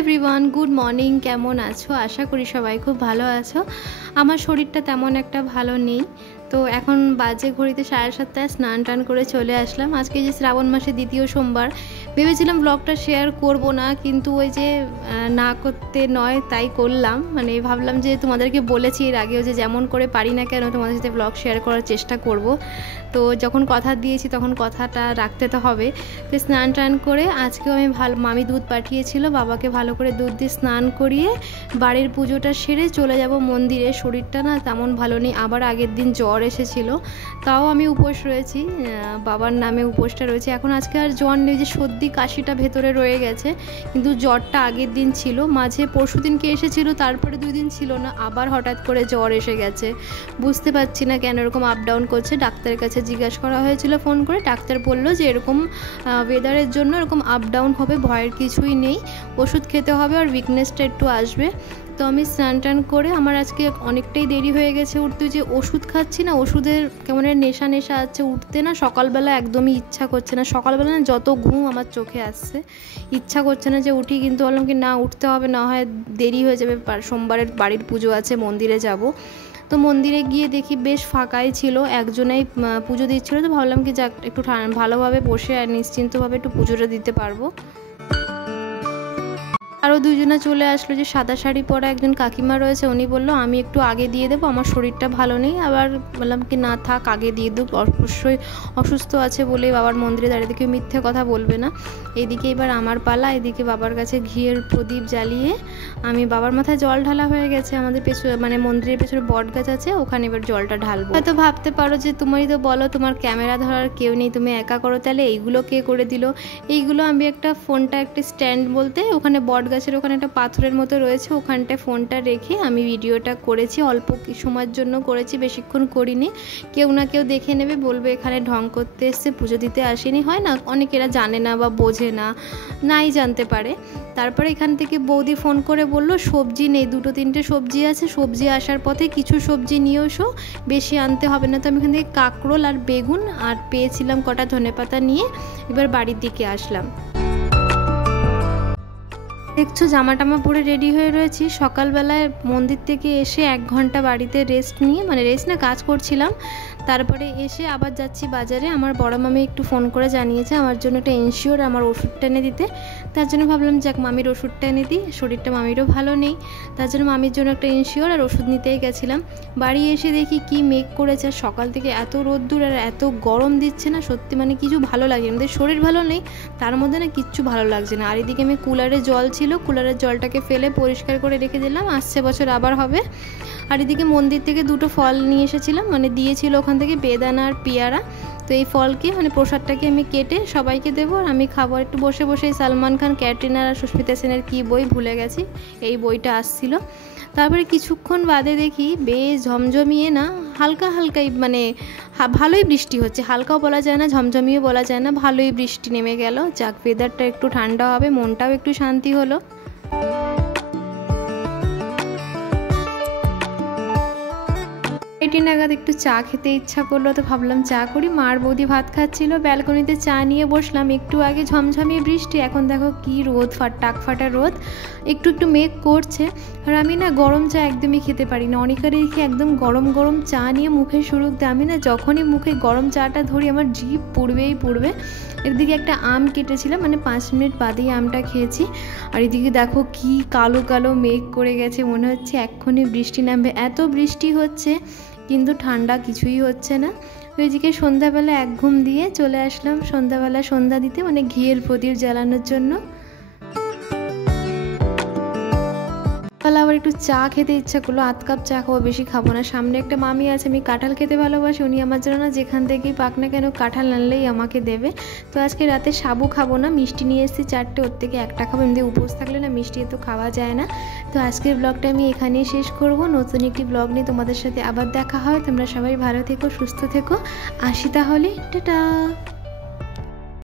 Everyone, good morning. কেমন আছো? আশা করি সবাই খুব ভালো আছো। আমার শরীরটা তেমন একটা ভালো নেই, তো এখন বাজে ঘড়িতে 7:30। স্নান টান করে চলে আসলাম। আজকে যে শ্রাবণ মাসের দ্বিতীয় সোমবার, ভেবেছিলাম ব্লগটা শেয়ার করব না, কিন্তু ওই যে না করতে নয় তাই করলাম। মানে ভাবলাম যে তোমাদেরকে বলেছি এর আগেও যে যেমন করে পারি না কেন তোমাদের সাথে ব্লগ শেয়ার করার চেষ্টা করব। তো যখন কথা দিয়েছি তখন কথাটা রাখতে তো হবে। তো স্নান টান করে আজকেও আমি মামি দুধ পাঠিয়েছিল, বাবাকে ভালো করে দুধ দিয়ে স্নান করিয়ে বাড়ির পুজোটা সেরে চলে যাব মন্দিরে। শরীরটা না তেমন ভালো নেই, আবার আগের দিন জ্বর এসেছিল, তাও আমি উপোস রয়েছি, বাবার নামে উপোসটা রয়েছে। এখন আজকে আর জ্বর নেই, যে সর্দি কাশিটা ভেতরে রয়ে গেছে, কিন্তু জ্বরটা আগের দিন ছিল। মাঝে পরশু দিনকে এসেছিল, তারপরে 2 দিন ছিল না, আবার হঠাৎ করে জ্বর এসে গেছে। বুঝতে পারছি না কেন এরকম আপ ডাউন করছে। ডাক্তারের কাছে জিজ্ঞাসা করা হয়েছিল ফোন করে, ডাক্তার বলল যে এরকম ওয়েদারের জন্য এরকম আপ ডাউন হবে, ভয়ের কিছুই নেই, ওষুধ খেতে হবে আর উইকনেসটা একটু আসবে। তো আমি স্নান টান করে আমার আজকে অনেকটাই দেরি হয়ে গেছে উঠতে। যে ওষুধ খাচ্ছি না, ওষুধের কেমন নেশা নেশা আছে, উঠতে না সকালবেলা একদমই ইচ্ছা করছে না। সকালবেলা না যত ঘুম আমার চোখে আসছে, ইচ্ছা করছে না যে উঠি, কিন্তু বললাম কি না, উঠতে হবে, না হয় দেরি হয়ে যাবে। সোমবারের বাড়ির পুজো আছে, মন্দিরে যাব। তো মন্দিরে গিয়ে দেখি বেশ ফাঁকাই ছিল, একজনেই পুজো দিচ্ছিলো। তো ভাবলাম কি যাক, একটু ভালোভাবে বসে আর নিশ্চিন্তভাবে একটু পুজোটা দিতে পারবো। আরও 2 জনা চলে আসলো। যে সাদা শাড়ি পরা একজন কাকিমা রয়েছে, উনি বললো আমি একটু আগে দিয়ে দেবো, আমার শরীরটা ভালো নেই। আবার বললাম কি না থাক, আগে দিয়ে দেব, অবশ্যই অসুস্থ আছে বলেই বাবার মন্দিরে দাঁড়িয়ে থেকে মিথ্যে কথা বলবে না। এইদিকে এবার আমার পালা, এদিকে বাবার কাছে ঘিয়ের প্রদীপ জ্বালিয়ে আমি বাবার মাথায় জল ঢালা হয়ে গেছে। আমাদের মানে মন্দিরের পেছনে বট গাছ আছে, ওখানে এবার জলটা ঢালবো। হয়তো ভাবতে পারো যে তুমি তো বলো তোমার ক্যামেরা ধরার কেউ নেই, তুমি একা করো, তাহলে এইগুলো কে করে দিল? এইগুলো আমি ফোনটা একটা স্ট্যান্ড বলতে ওখানে বট গাছের ওখানে একটা পাথরের মতো রয়েছে, ওখানটায় ফোনটা রেখে আমি ভিডিওটা করেছি। অল্প সময়ের জন্য করেছি, বেশিক্ষণ করিনি। কেউ না কেউ দেখে নেবে, বলবে এখানে ঢং করতে এসছে, পুজো দিতে আসেনি। হয় না, অনেকেরা জানে না বা বোঝে না, নাই জানতে পারে। তারপরে এখান থেকে বৌদি ফোন করে বলল সবজি নেই, 2-3টে সবজি আছে, সবজি আসার পথে কিছু সবজি নিয়ে এসো, বেশি আনতে হবে না। তো আমি এখান থেকে কাঁকরোল আর বেগুন আর পেয়েছিলাম কটা ধনেপাতা নিয়ে এবার বাড়ির দিকে আসলাম। দেখছো জামা টামা পরে রেডি হয়ে রয়েছি। সকালবেলায় মন্দির থেকে এসে 1 ঘন্টা বাড়িতে রেস্ট নিয়ে, মানে রেস্ট না, কাজ করছিলাম। তারপরে এসে আবার যাচ্ছি বাজারে। আমার বড় মামি একটু ফোন করে জানিয়েছে আমার জন্য একটা ইনশিওর, আমার ওষুধটা এনে দিতে। তার জন্য ভাবলাম যাক মামির ওষুধটা এনে দিই, শরীরটা মামিরও ভালো নেই, তার জন্য মামির জন্য একটা ইনশিওর আর ওষুধ নিতেই গেছিলাম। বাড়ি এসে দেখি কি মেঘ করেছে, সকাল থেকে এত রোদ্দুর আর এত গরম দিচ্ছে না, সত্যি মানে কিছু ভালো লাগে না। শরীর ভালো নেই, তার মধ্যে না কিচ্ছু ভালো লাগছে না। আর এদিকে আমি কুলারে জল ছিল, কুলারের জলটাকে ফেলে পরিষ্কার করে রেখে দিলাম, আসছে বছর আবার হবে। আর এদিকে মন্দির থেকে 2টো ফল নিয়ে এসেছিলাম, মানে দিয়েছিল ওখান থেকে, বেদানা আর পেয়ারা। তো এই ফলকে মানে প্রসাদটাকে আমি কেটে সবাইকে দেবো আর আমি খাবো। একটু বসে বসে সালমান খান, ক্যাটরিনার আর সুস্মিতা সেনের কী বই ভুলে গেছি, এই বইটা আসছিল। তারপরে কিছুক্ষণ বাদে দেখি বেশ ঝমঝমিয়ে না, হালকা হালকাই, মানে ভালোই বৃষ্টি হচ্ছে, হালকাও বলা যায় না, ঝমঝমিও বলা যায় না, ভালোই বৃষ্টি নেমে গেল। যাক, ওয়েদারটা একটু ঠান্ডা হবে, মনটাও একটু শান্তি হলো। নাগাদ একটু চা খেতে ইচ্ছা করলো, তো ভাবলাম চা করি। মার বৌদি ভাত খাচ্ছিল, ব্যালকনিতে চা নিয়ে বসলাম। একটু আগে ঝমঝমিয়ে বৃষ্টি, এখন দেখো কি রোদ, টাক ফাটা রোদ, একটু একটু মেঘ করছে। আর আমি না গরম চা একদমই খেতে পারি না, অনেকেরই দেখি একদম গরম গরম চা নিয়ে মুখে সুরুক দেয়, আমি না যখনই মুখে গরম চাটা ধরি আমার জিভ পুড়বেই পুড়বে। এদিকে একটা আম কেটেছিলাম, মানে 5 মিনিট বাদেই আমটা খেয়েছি। আর এদিকে দেখো কি কালো কালো মেঘ করে গেছে, মনে হচ্ছে এক্ষুনি বৃষ্টি নামবে, এত বৃষ্টি হচ্ছে, কিন্তু ঠান্ডা কিছুই হচ্ছে না। তো এদিকে সন্ধ্যাবেলা 1 ঘুম দিয়ে চলে আসলাম সন্ধ্যাবেলা সন্ধ্যা দিতে, মানে ঘিয়ের প্রদীপ জ্বালানোর জন্য। আবার একটু চা খেতে ইচ্ছা করলো, 1/2 কাপ চা খাবো, বেশি খাবো না। সামনে একটা মামি আছে, আমি কাঁঠাল খেতে ভালোবাসি, উনি আমার জন্য না যেখান থেকেই পাক না কেন কাঁঠাল আনলেই আমাকে দেবে। তো আজকে রাতে সাবু খাবো না, মিষ্টি নিয়ে এসেছি 4টে, ওর থেকে একটা খাবো। এমনি উপোস থাকলে না মিষ্টি তো খাওয়া যায় না। তো আজকের ব্লগটা আমি এখানেই শেষ করব। নতুন একটি ব্লগ নিয়ে তোমাদের সাথে আবার দেখা হয়। তোমরা সবাই ভালো থেকো, সুস্থ থেকো, আসি তাহলে, টাটা।